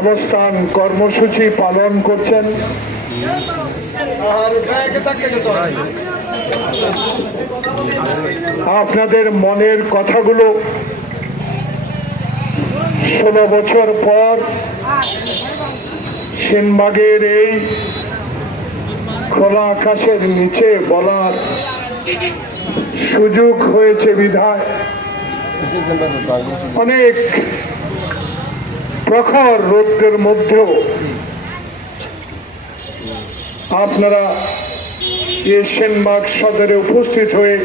অবস্থান কর্মসূচি পালন করছেন। আপনাদের মনের কথাগুলো 16 বছর পর সেনবাগের এই খোলা আকাশের নিচে বলার সুযোগ হয়েছে বিধায় অনেক প্রখর রৌদ্রের মধ্যেও আপনারা এই সেনবাগ সদরে উপস্থিত হয়ে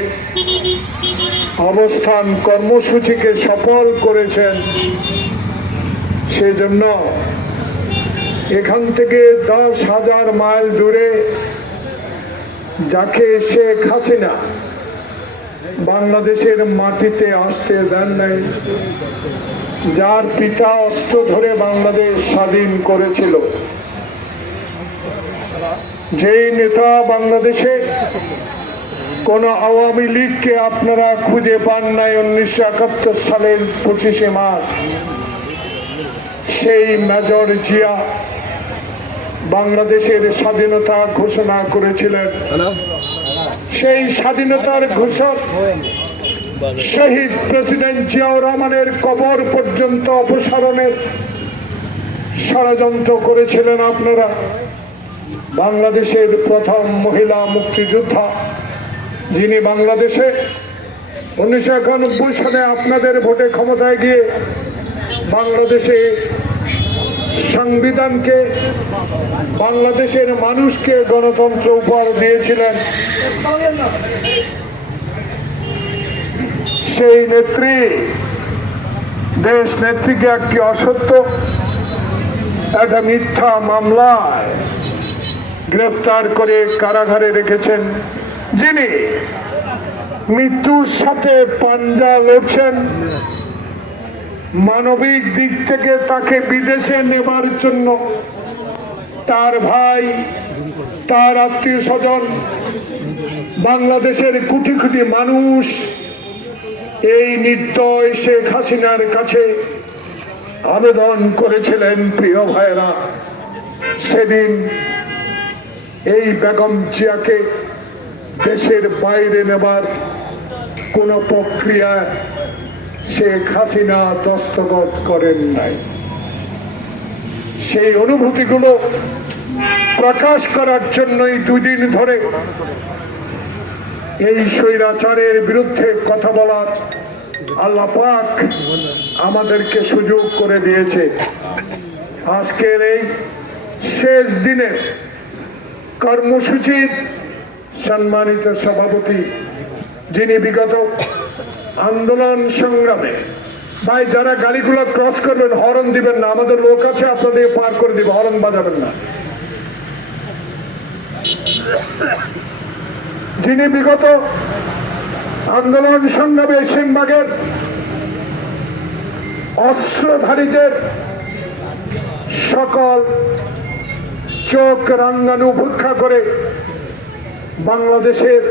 অবস্থান কর্মসূচিকে সফল করেছেন। সেজন্য এখান থেকে 10,000 মাইল দূরে যাকে শেখ হাসিনা বাংলাদেশের মাটিতে আসতে দেন নাই, যার পিতা অস্ত্র ধরে বাংলাদেশ স্বাধীন করেছিল, যেই নেতা বাংলাদেশে কোন আওয়ামী লীগকে আপনারা খুঁজে পান নাই 1971 সালের 25শে মার্চ, সেই মেজর জিয়া বাংলাদেশের স্বাধীনতা ঘোষণা করেছিলেন। সেই স্বাধীনতার ঘোষক শহীদ প্রেসিডেন্ট জিয়াউর রহমানের কবর পর্যন্ত অপসারণের ষড়যন্ত্র করেছিলেন আপনারা। বাংলাদেশের প্রথম মহিলা মুক্তিযোদ্ধা, যিনি বাংলাদেশে 1991 সালে আপনাদের ভোটে ক্ষমতায় গিয়ে বাংলাদেশে সংবিধানকে, বাংলাদেশের মানুষকে গণতন্ত্র উপহার দিয়েছিলেন, সেই নেত্রী, দেশ নেত্রীকে একটি অসত্য, একটা মিথ্যা মামলায় গ্রেফতার করে কারাগারে রেখেছেন, যিনি মৃত্যুর সাথে পাঞ্জা লড়ছেন। মানবিক দিক থেকে তাকে বিদেশে নেবার জন্য তার ভাই, তার আত্মীয় স্বজন, বাংলাদেশের কোটি কোটি মানুষ এই নির্দয় শেখ হাসিনার কাছে আবেদন করেছিলেন। প্রিয় ভাইরা, সেদিন এই বেগম জিয়াকে দেশের বাইরে নেবার কোন প্রক্রিয়া শেখ হাসিনা দস্তখত করেন নাই। সেই অনুভূতিগুলো প্রকাশ করার জন্যই 2 দিন ধরে এই স্বৈরাচারের বিরুদ্ধে কথা বলার আল্লাহ পাক আমাদেরকে সুযোগ করে দিয়েছে। আজকের এই শেষ দিনে কর্মসূচির সম্মানিত সভাপতি, যিনি বিগত আন্দোলন সংগ্রামে, ভাই যারা গাড়িগুলো ক্রস করবেন হর্ন দিবেন না, আমাদের লোক আছে আপনাদের পার করে দিবে, হর্ন বাজাবেন না। যিনি বিগত আন্দোলন সংগ্রামে সেনবাগের অস্ত্রধারীদের সকল চোখ রাঙানো উপেক্ষা করে বাংলাদেশের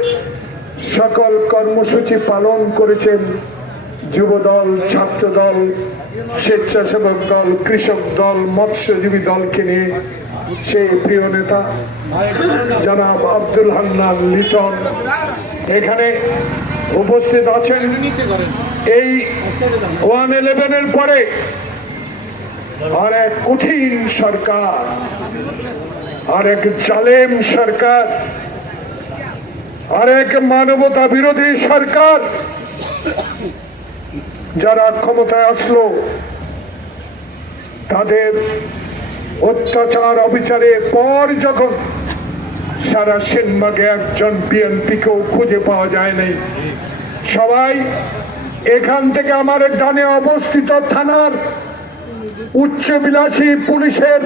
সকল কর্মসূচি পালন করেছেন। যুবদল, ছাত্রদল, স্বেচ্ছাসেবক দল, কৃষক দল, মৎস্যজীবী দলকে নিয়ে সেই প্রিয় নেতা জনাব আব্দুল হান্নান লিটন এখানে উপস্থিত আছেন। এই 111-এর পরে আর এক কঠিন সরকার, আর এক জালেম সরকার, আর এক মানবতা বিরোধী সরকার যারা ক্ষমতায় আসলো, তাদের অত্যাচার অবিচারের পর যখন সারা সেনবাগে একজন বিএনপিকেও খুঁজে পাওয়া যায় নাই, সবাই এখান থেকে আমার ডানে অবস্থিত থানার উচ্চবিলাসী পুলিশের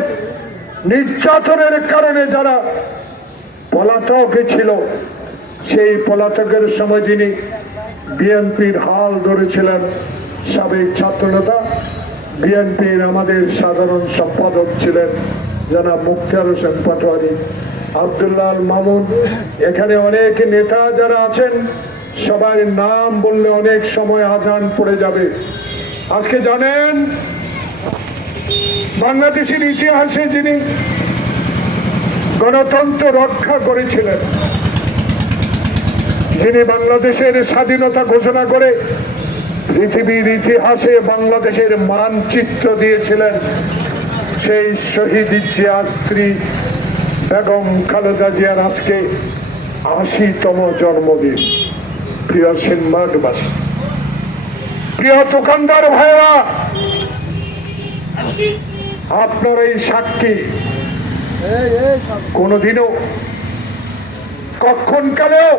নির্যাতনের কারণে যারা পলাতকে ছিল, সেই পলাতকের সময় যিনি বিএনপির হাল ধরেছিলেন সাবেক ছাত্রনেতা, বিএনপির আমাদের সাধারণ সম্পাদক ছিলেন জনাব মুখতার হোসেন পাটোয়ারি, আব্দুল্লাহ আল মামুন, এখানে অনেক নেতা যারা আছেন, সবার নাম বললে অনেক সময় আজান পড়ে যাবে। আজকে জানেন বাংলাদেশের ইতিহাসে যিনি গণতন্ত্র রক্ষা করেছিলেন, যিনি বাংলাদেশের স্বাধীনতা ঘোষণা করে পৃথিবীর ইতিহাসে বাংলাদেশের মানচিত্র দিয়েছিলেন, সেই শহীদ জিয়ার স্ত্রী বেগম খালেদা জিয়ার আজকে ৮০তম জন্মদিন। প্রিয় সেনবাগবাসী, প্রিয় দোকানদার ভাইরা, আপনার এই সাক্ষী কোনদিনও কখনকালেও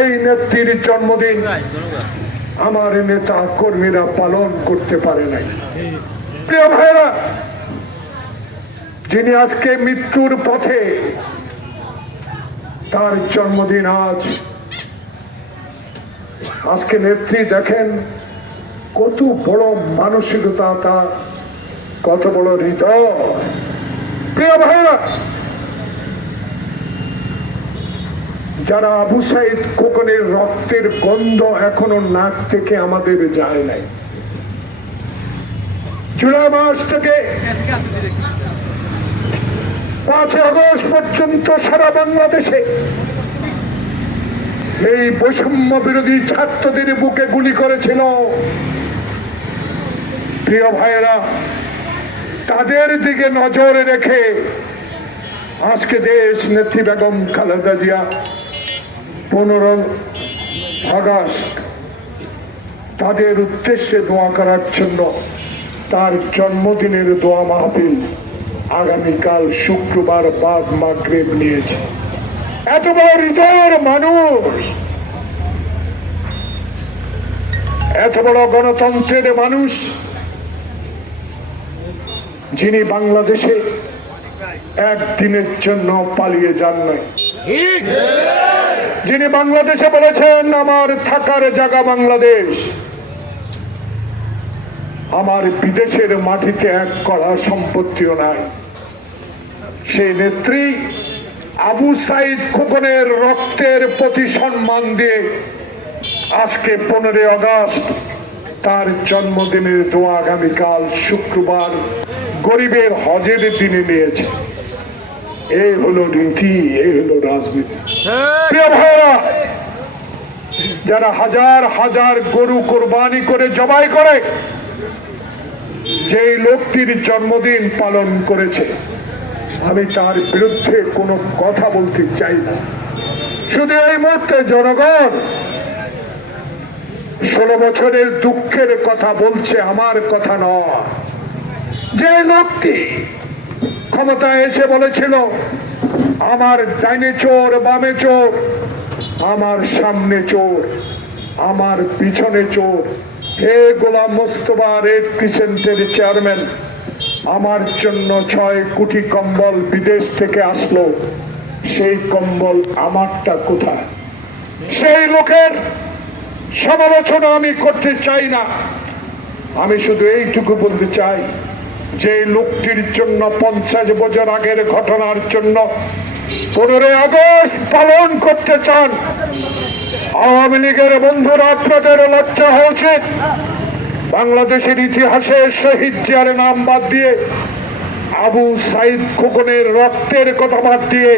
এই নেত্রীর জন্মদিন আমার নেতা কর্মীরা পালন করতে পারে নাই। প্রিয় ভাইরা, যিনি আজকে মৃত্যুর পথে, তার জন্মদিন আজকে নেত্রী দেখেন কত বড় মানসিকতা, তার কত বড় হৃদয়। প্রিয় ভাইরা, যারা আবু সাইদ খোকনের রক্তের গন্ধ এখনো নাক থেকে আমাদের যায় নাই, জুলাই মাস থেকে 5 আগস্ট পর্যন্ত সারা বাংলাদেশে এই বৈষম্য বিরোধী ছাত্রদের বুকে গুলি করেছিল। প্রিয় ভাইয়েরা, তাদের দিকে নজর রেখে আজকে দেশ নেত্রী বেগম খালেদা জিয়া 15 আগস্ট তাদের উদ্দেশ্যে দোয়া করার জন্য তার জন্মদিনের দোয়া মাহফিল আগামীকাল শুক্রবার বাদ মাগরিব নিয়েছে। এত বড় হৃদয়ের মানুষ, এত বড় গণতন্ত্রের মানুষ, যিনি বাংলাদেশে একদিনের জন্য পালিয়ে যান নাই, যিনি বাংলাদেশে বলেছেন আমার থাকার জায়গা বাংলাদেশ, আমার বিদেশের মাটিতে এক কড়া সম্পত্তিও নাই, সেই নেত্রী আবু সাইদ খোকনের রক্তের প্রতি সম্মান দিয়ে আজকে 15 আগস্ট তার জন্মদিনের দোয়া আগামীকাল শুক্রবার গরিবের হজের দিনে নিয়েছে। এই হলো রীতি, এই হলো রাজনীতি। প্রিয় ভাইরা, যারা হাজার হাজার গরু কোরবানি করে জবাই করে যে লোকটির জন্মদিন পালন করেছে, আমি তার বিরুদ্ধে কোনো কথা বলতে চাই না। শুধু এই মুহূর্তে জনগণ 16 বছরের দুঃখের কথা বলছে, আমার কথা নয়। যে লোকটি ক্ষমতায় এসে বলেছিল আমার ডাইনে চোর, বামে চোর, আমার সামনে চোর, আমার পিছনে চোর, হে গোলাম মোস্তফা রেড ক্রিসেন্টের চেয়ারম্যান, আমার জন্য 6 কোটি কম্বল বিদেশ থেকে আসলো, সেই কম্বল আমারটা কোথায়? সেই লোকের সমালোচনা আমি করতে চাই না। আমি শুধু এইটুকু বলতে চাই, যে লোকটির জন্য 50 বছর আগের ঘটনার জন্য 15 আগস্ট পালন করতে চান, আওয়ামী লীগের বন্ধুরা, আপনাদের লজ্জা হয়েছে। বাংলাদেশের ইতিহাসে শহীদ জিয়ার নাম বাদ দিয়ে, আবু সাইদ খোকনের রক্তের কথা বাদ দিয়ে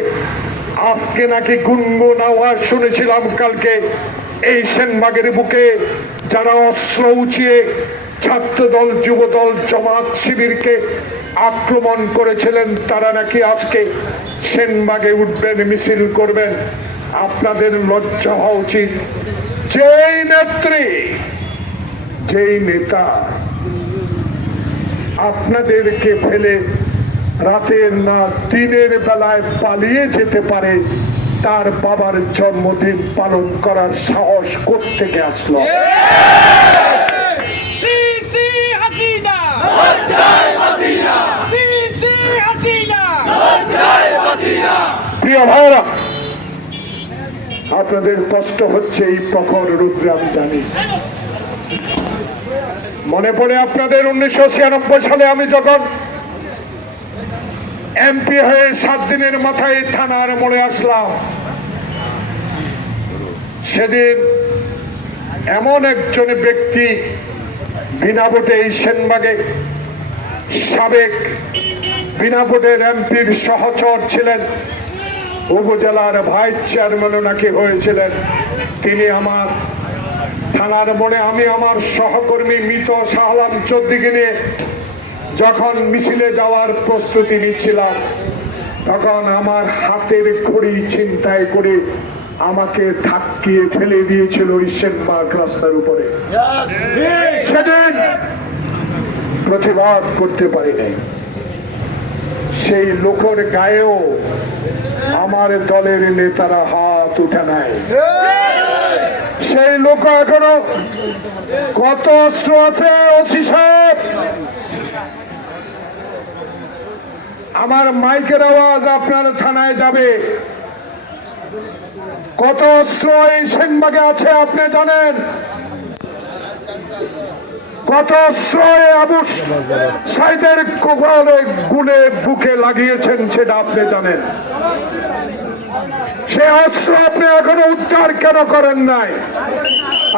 আজকে নাকি গুনগুন আওয়াজ শুনেছিলাম কালকে এই সেনবাগের বুকে যারা অস্ত্র উঁচিয়ে ছাত্রদল, যুবদল, জামাত, শিবিরকে আক্রমণ করেছিলেন, তারা নাকি আজকে সেনবাগে উঠবেন, মিছিল করবেন। আপনাদের লজ্জা হওয়া উচিত। যেই নেত্রী, যেই নেতা আপনাদেরকে ফেলে রাতের না দিনের বেলায় পালিয়ে যেতে পারে, তার বাবার জন্মদিন পালন করার সাহস কোত্থেকে আসলো? প্রিয় ভাইরা, আপনাদের কষ্ট হচ্ছে এই প্রখর রুদ্রে, আমি জানি। মনে পড়ে আপনাদের 1996 সালে আমি যখন এমপি হয়ে 7 দিনের মাথায় থানার মোড়ে আসলাম, সেদিন এমন একজন ব্যক্তি বিনা ভোটে এই সেনবাগে সাবেক বিনা ভোটের এমপির সহচর ছিলেন, উপজেলার ভাইস চেয়ারম্যানও নাকি হয়েছিলেন। তিনি আমার থানার মোড়ে আমি আমার সহকর্মী মৃত শাহলাম চৌধুরীকে নিয়ে যখন মিছিলে যাওয়ার প্রস্তুতি নিচ্ছিলাম, তখন আমার হাতের ঘড়ি ছিনতাই করে আমাকে ধাক্কিয়ে ফেলে দিয়েছিল রিসেনবাগ রাস্তার উপরে। সেদিন প্রতিবাদ করতে পারি নাই। সেই লোকের গায়েও আমার দলের নেতারা হাত উঠে নাই। সেই লোক এখনো কত অস্ত্র আছে ওসি সাহেব, আমার মাইকের আওয়াজ আপনার থানায় যাবে। কত অস্ত্র এই সেনবাগে আছে আপনি জানেন? কত অস্ত্র আবু সাইদের গুলে বুকে লাগিয়েছেন সেটা আপনি জানেন। সে অস্ত্র আপনি এখনো উদ্ধার কেন করেন নাই?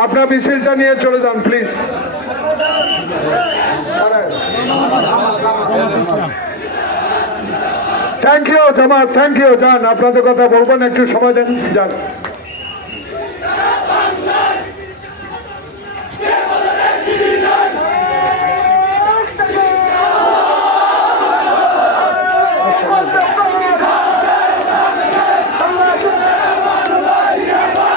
আপনার মিছিলটা নিয়ে চলে যান প্লিজ। থ্যাংক ইউ জামাত, থ্যাংক ইউ। যান, আপনাদের কথা বলবেন, একটু সময় দেন, যান।